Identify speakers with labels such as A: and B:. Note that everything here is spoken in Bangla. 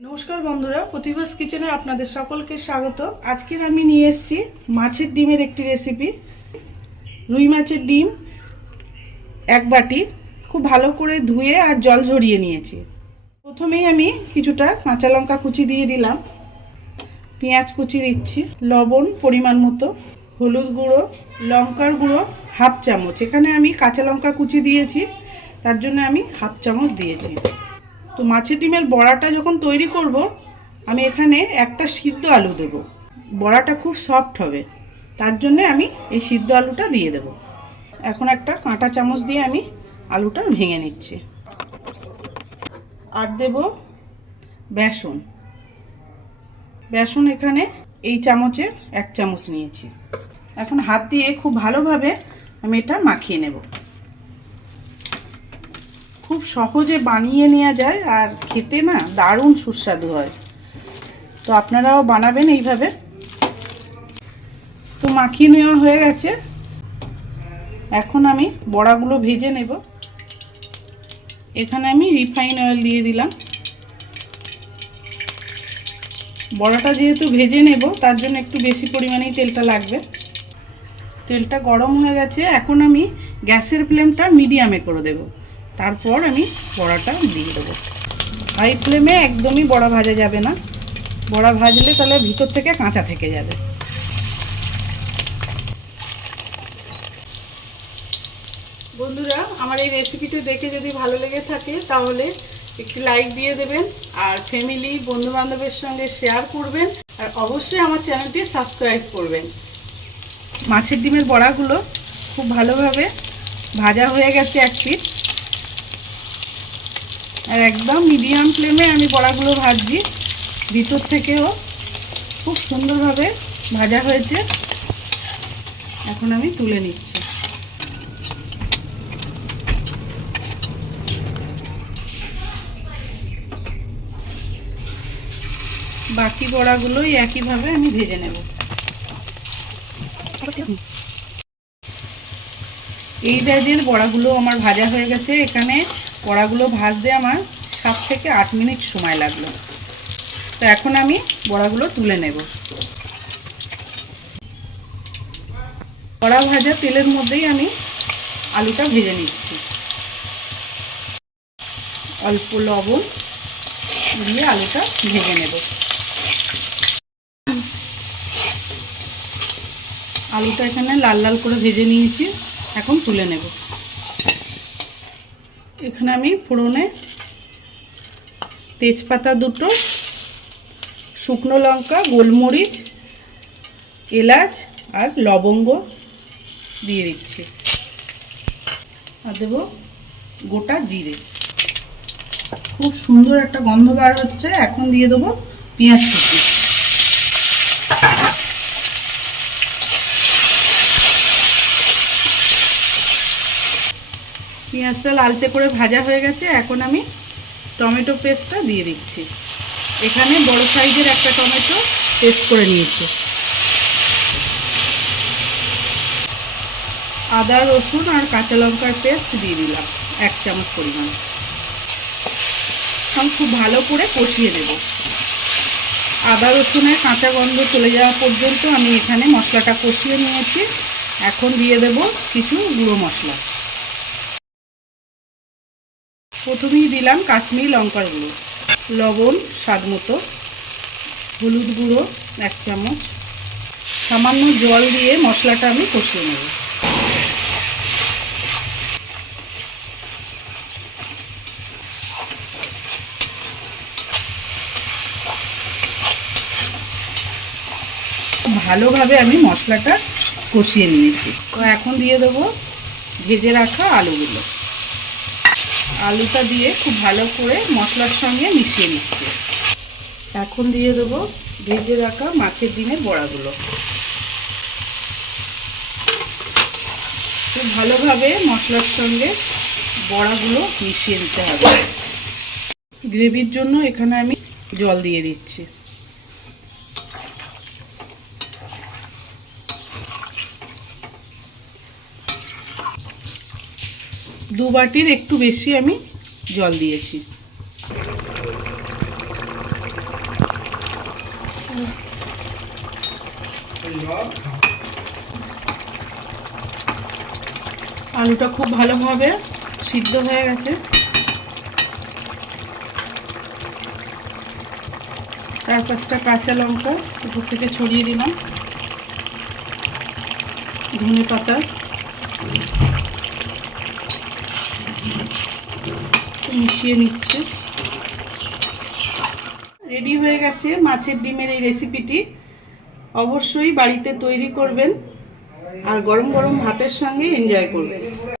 A: নমস্কার বন্ধুরা, প্রতিভাস কিচেনে আপনাদের সকলকে স্বাগত। আজকের আমি নিয়ে এসেছি মাছের ডিমের একটি রেসিপি রুই মাছের ডিম এক বাটি, খুব ভালো করে ধুয়ে আর জল ঝরিয়ে নিয়েছি। প্রথমেই আমি কিছুটা কাঁচা লঙ্কা কুচি দিয়ে দিলাম। পেঁয়াজ কুচি দিচ্ছি, লবণ পরিমাণ মতো, হলুদ গুঁড়ো, লঙ্কার গুঁড়ো, হাফ চামচ। এখানে আমি কাঁচা লঙ্কা কুচি দিয়েছি, তার জন্য আমি হাফ চামচ দিয়েছি। তো মাছের ডিমের বড়াটা যখন তৈরি করব, আমি এখানে একটা সিদ্ধ আলু দেব। বড়াটা খুব সফট হবে। তার জন্য আমি এই সিদ্ধ আলুটা দিয়ে দেব। এখন একটা কাঁটা চামচ দিয়ে আমি আলুটা ভেঙে নিচ্ছি। আর দেব বেসন। বেসন এখানে এই চামচের এক চামচ নিয়েছি। এখন হাত দিয়ে খুব ভালোভাবে আমি এটা মাখিয়ে নেব। খুব সহজে বানিয়ে নেওয়া যায় আর খেতে না দারুণ সুস্বাদু হয়। তো আপনারাও বানাবেন এইভাবে। তো মাখিয়ে নেওয়া হয়ে গেছে। এখন আমি বড়াগুলো ভেজে নেব। এখানে আমি রিফাইন অয়েল দিয়ে দিলাম। বড়াটা যেহেতু ভেজে নেব, তার জন্য একটু বেশি পরিমাণেই তেলটা লাগবে। তেলটা গরম হয়ে গেছে। এখন আমি গ্যাসের ফ্লেমটা মিডিয়ামে করে দেব। তারপর আমি বড়াটা দিয়ে দেবো। হাই ফ্লেমে একদমই বড়া ভাজা যাবে না। বড়া ভাজলে তাহলে ভিতর থেকে কাঁচা থেকে যাবে। বন্ধুরা আমার এই রেসিপিটা দেখে যদি ভালো লেগে থাকে তাহলে একটি লাইক দিয়ে দেবেন আর ফ্যামিলি বন্ধু বান্ধবের সঙ্গে শেয়ার করবেন আর অবশ্যই আমার চ্যানেলটি সাবস্ক্রাইব করবেন। মাছের ডিমের বড়াগুলো খুব ভালোভাবে ভাজা হয়ে গেছে এক পিঠ আর একদম মিডিয়াম ফ্লেমে আমি বড়াগুলো ভাজছি। ভিতর থেকেও খুব সুন্দরভাবে ভাজা হয়েছে। এখন আমি তুলে নিচ্ছি। বাকি বড়াগুলোই একইভাবে আমি ভেজে নেব। এই সাইজের বড়াগুলো আমার ভাজা হয়ে গেছে, এখানে বড়াগুলো ভাজতে আমার সাত থেকে আট মিনিট সময় লাগল। তো এখন আমি বড়াগুলো তুলে নেব। বড়া ভাজা তেলের মধ্যেই আমি আলুটা ভেজে নিচ্ছি। অল্প লবণ দিয়ে আলুটা ভেজে নেব। আলুটা এখানে লাল লাল করে ভেজে নিয়েছি। এখন তুলে নেব। এখানে আমি ফোড়নে তেজপাতা দুটো, শুকনো লঙ্কা, গোলমরিচ, এলাচ আর লবঙ্গ দিয়ে দিচ্ছি। আর দেব গোটা জিরে। খুব সুন্দর একটা গন্ধ বার হচ্ছে, এখন দিয়ে দেবো পেঁয়াজ কুচি পেঁয়াজটা লালচে করে ভাজা হয়ে গেছে, এখন আমি টমেটো পেস্টটা দিয়ে দিচ্ছি। এখানে বড় সাইজের একটা টমেটো পেস্ট করে নিয়েছি। আদা, রসুন আর কাঁচা লঙ্কার পেস্ট দিয়ে দিলাম, এক চামচ পরিমাণ। এখন খুব ভালো করে কষিয়ে দেব আদা, রসুনের কাঁচা গন্ধ চলে যাওয়া পর্যন্ত আমি এখানে মশলাটা কষিয়ে নিয়েছি। এখন দিয়ে দেব কিছু গুঁড়ো মশলা। প্রথমেই দিলাম কাশ্মীরি লঙ্কার গুঁড়ো। লবণ, স্বাদ মতো। হলুদ গুঁড়ো, এক চামচ। সামান্য জল দিয়ে মশলাটা আমি কষিয়ে নেব। ভালোভাবে আমি মশলাটা কষিয়ে নিয়েছি। এখন দিয়ে দেবো ভেজে রাখা আলুগুলো। আলুটা দিয়ে খুব ভালো করে মশলার সঙ্গে মিশিয়ে নিচ্ছি। এখন দিয়ে দেবো ভেজে রাখা মাছের ডিমের বড়াগুলো। খুব ভালোভাবে মশলার সঙ্গে বড়াগুলো মিশিয়ে নিতে হবে। গ্রেভির জন্য এখানে আমি জল দিয়ে দিচ্ছি। দু বাটির একটু বেশি আমি জল দিয়েছি। আলুটা খুব ভালোভাবে সিদ্ধ হয়ে গেছে। চার পাঁচটা কাঁচা লঙ্কা উপর থেকে ছড়িয়ে দিলাম। ধনে পাতা। মিশিয়ে নিচ্ছে। রেডি হয়ে গেছে মাছের ডিমের এই রেসিপিটি অবশ্যই বাড়িতে তৈরি করবেন আর গরম গরম ভাতের সঙ্গে এনজয় করবেন।